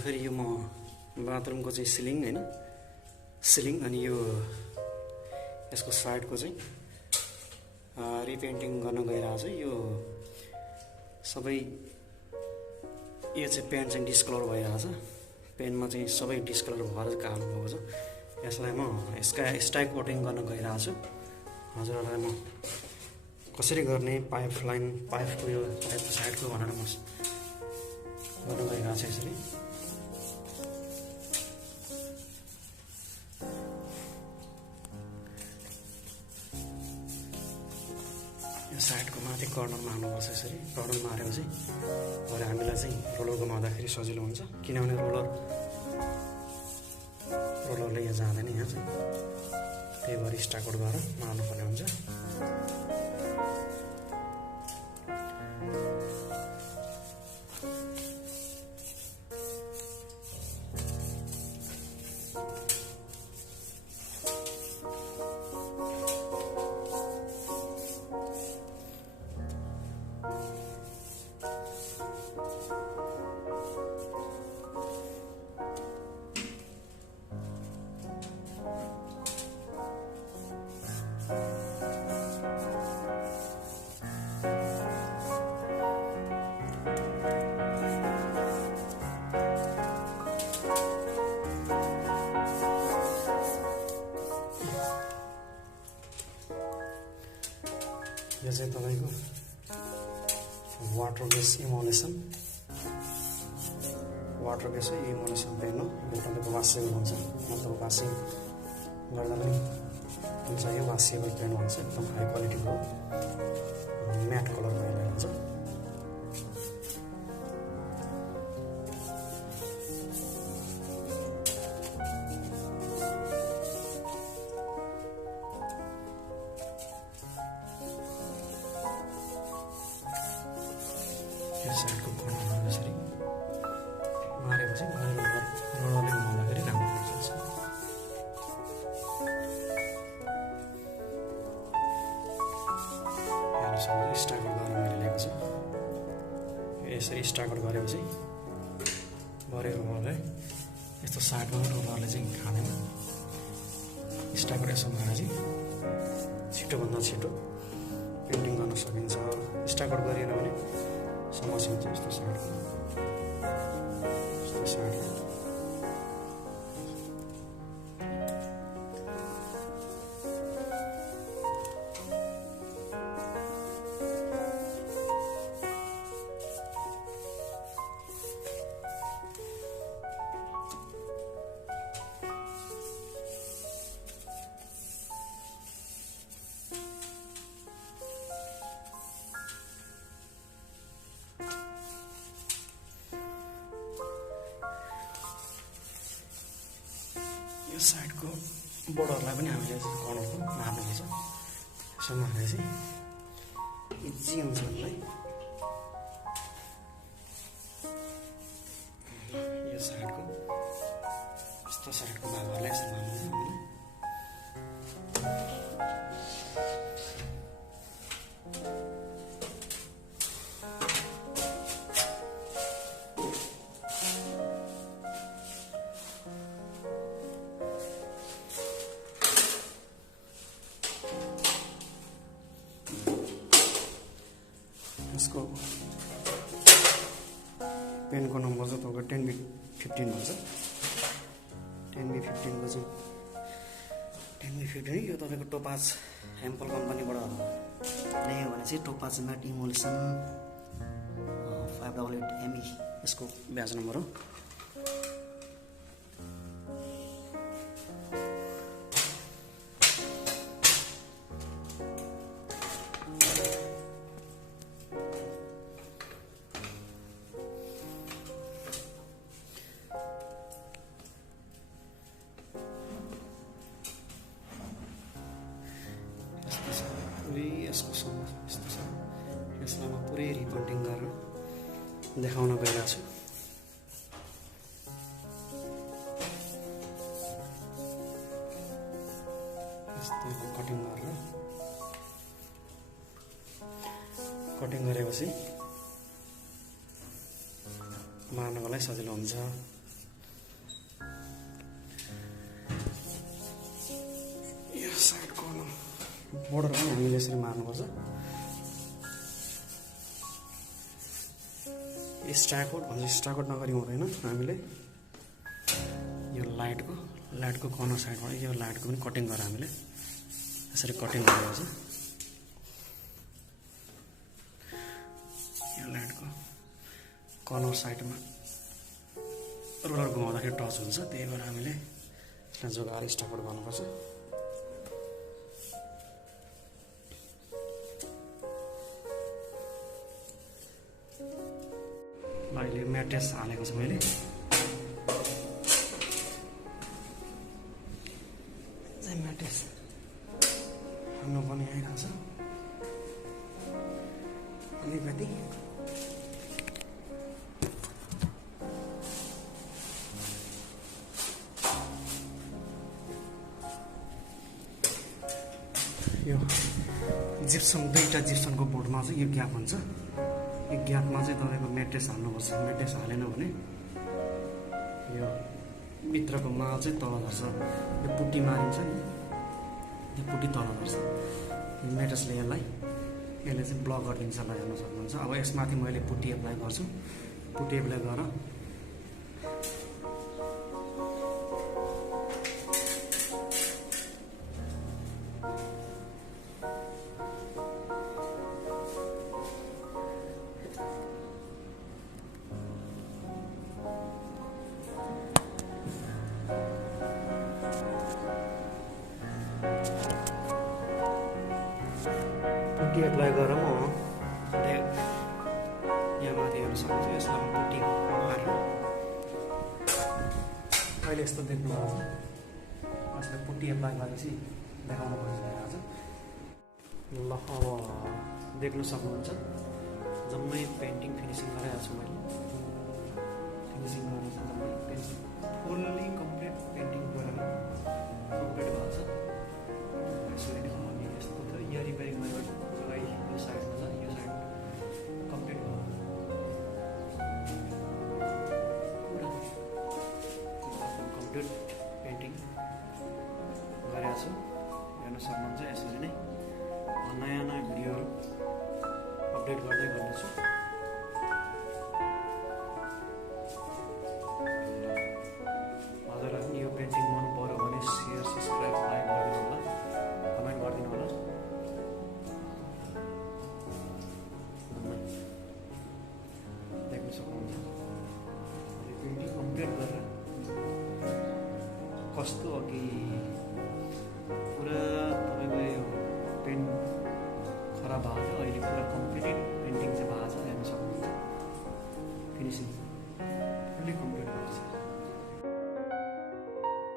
फेरि यो म बाथरुमको चाहिँ सिलिङ हैन सिलिङ अनि यो यसको साइडको चाहिँ रिपेन्टिङ गर्न गइरहेको छु। यो सबै यो चाहिँ पेन्ट चाहिँ डिस्कलर भइरहेको छ। पेनमा चाहिँ सबै डिस्कलर भएर कालो भएको छ। यसलाई म स्टाई कोटिङ गर्न गइरहेको छु। हजुरहरूलाई म कसरी गर्ने पाइपको यो पाइपको साइडको भनेर म गर्न गइरहेको छु। यसरी साइडको माथि कर्नरमा हाल्नुपर्छ। यसरी कर्नर मारेपछि भरे हामीलाई चाहिँ रोलर घुमाउँदाखेरि सजिलो हुन्छ, किनभने रोलरले यहाँ जाँदैन यहाँ चाहिँ, त्यही भएर स्टाकआउट गरेर मार्नुपर्ने हुन्छ। यो चाहिँ तपाईको वाटर बेस इमोलेसन पेन हो। यो तपाईँको वासेबल हुन्छ, मतलब वासिङ गर्दा पनि हुन्छ। यो वासेबल पेन भन्छ, एकदम हाई क्वालिटीको म्याट कलर भएर हुन्छ। यो साइडको कर्नरमा यसरी मारेपछि रोलरले घुमाउँदाखेरि राम्रो हुन्छ। हेर्नुहोस् स्टाकआउट गरेर मैले ल्याएको छु। यसरी स्टाकआउट गरेपछि भरे रोलरले यस्तो साइडमा रोलरले चाहिँ खाँदैन। स्टाकआउट यसो मारेर चाहिँ छिटोभन्दा छिटो पेन्टिङ गर्न सकिन्छ। स्टाकआउट गरिएन भने समस्या हुन्छ। यस्तो साइड साइडको बोर्डरलाई पनि हामीले कर्नरको मार्नुपर्छ। यसो मारेर चाहिँ इजी हुन्छ हामीलाई। यो साइडको यस्तो साइडको भागहरूलाई यसो मार्नुपर्छ हामीले। यसको पेनको नम्बर चाहिँ तपाईँको 10B15 भन्छ। 10B15 को चाहिँ 10B15 यो तपाईँको टोपाज एम्पल कम्पनीबाट ल्यायो भने चाहिँ टोपाज म्याट इमोलेसन 588ME यसको ब्याज नम्बर हो। यसको यस्तो छ। यसलाई म पुरै रिपेन्टिङ गरेर देखाउन गइरहेको छु। यस्तो कटिङ गरेपछि मार्नको लागि सजिलो हुन्छ। बोर्डर पनि हामीले यसरी मार्नुपर्छ। स्ट्राकोट भन्छ, स्ट्राकोट नगरी हुँदैन। हामीले यो लाइटको कर्नर साइडबाट यो लाइटको पनि कटिङ गरेर हामीले यसरी कटिङ गरेको छ। यो लाइटको कर्नर साइडमा रोलर घुमाउँदाखेरि टच हुन्छ, त्यही भएर हामीले यसलाई जोगाएर स्ट्राकोट गर्नुपर्छ। अहिले म्याट्रेस हालेको छु मैले। म्याट्रेस हाल्नु पनि आइरहेको छ अलिकति। यो जिप्सन, दुईवटा जिप्सनको बोर्डमा चाहिँ यो ग्याप हुन्छ। यो ग्यापमा चाहिँ तपाईँको म्याट्रेस हाल्नुपर्छ। म्याट्रेस हालेन भने यो भित्रको माल चाहिँ तल झर्छ। यो पुट्टी मारिन्छ नि, यो पुट्टी तल झर्छ। यो म्याट्रेसले यसले चाहिँ ब्लक गरिदिन्छ, हेर्न सक्नुहुन्छ। अब यसमाथि मैले पुट्टी एप्लाई गर्छु। पुट्टी एप्लाई गरेर पुट्टी एप्लाई गरेर म यहाँ माथि हेर्न सक्छु। यसलाई पुट्टी मारेर अहिले यस्तो देख्नुभएको छ। यसलाई पुट्टी एप्लाई गरेपछि देखाउनु परिरहेको छ। ल अब देख्न सक्नुहुन्छ, जम्मै पेन्टिङ फिनिसिङ गरिरहेको छु मैले। फिनिसिङ गरेर जम्मै पेन्टिङ फुल्ली कम्प्लिट पेन्टिङ गरेर कम्प्लिट भएको छ। यसरी देखाउनु यस्तो थियो। यो रिपेयरिङ गरेर यो साइडमा छ, यो साइड कम्प्लिट भयो। कम्प्लिट पेन्टिङ गरेको छु, हेर्न सक्नुहुन्छ। यसरी नै नयाँ नयाँ भिडियोहरू अपडेट गर्दै गर्नेछु। हजुरलाई पनि यो पेन्टिङ मन पऱ्यो भने सेयर, सब्सक्राइब, लाइक गरिदिनु होला, कमेन्ट गरिदिनु होला। देख्न सक्नुहुन्छ यो पेन्टिङ कम्प्लिट गरेर कस्तो अघि पुरा तपाईँको यो पेन्ट खराब भएको थियो, अहिले पुरा कम्प्लिट पेन्टिङ चाहिँ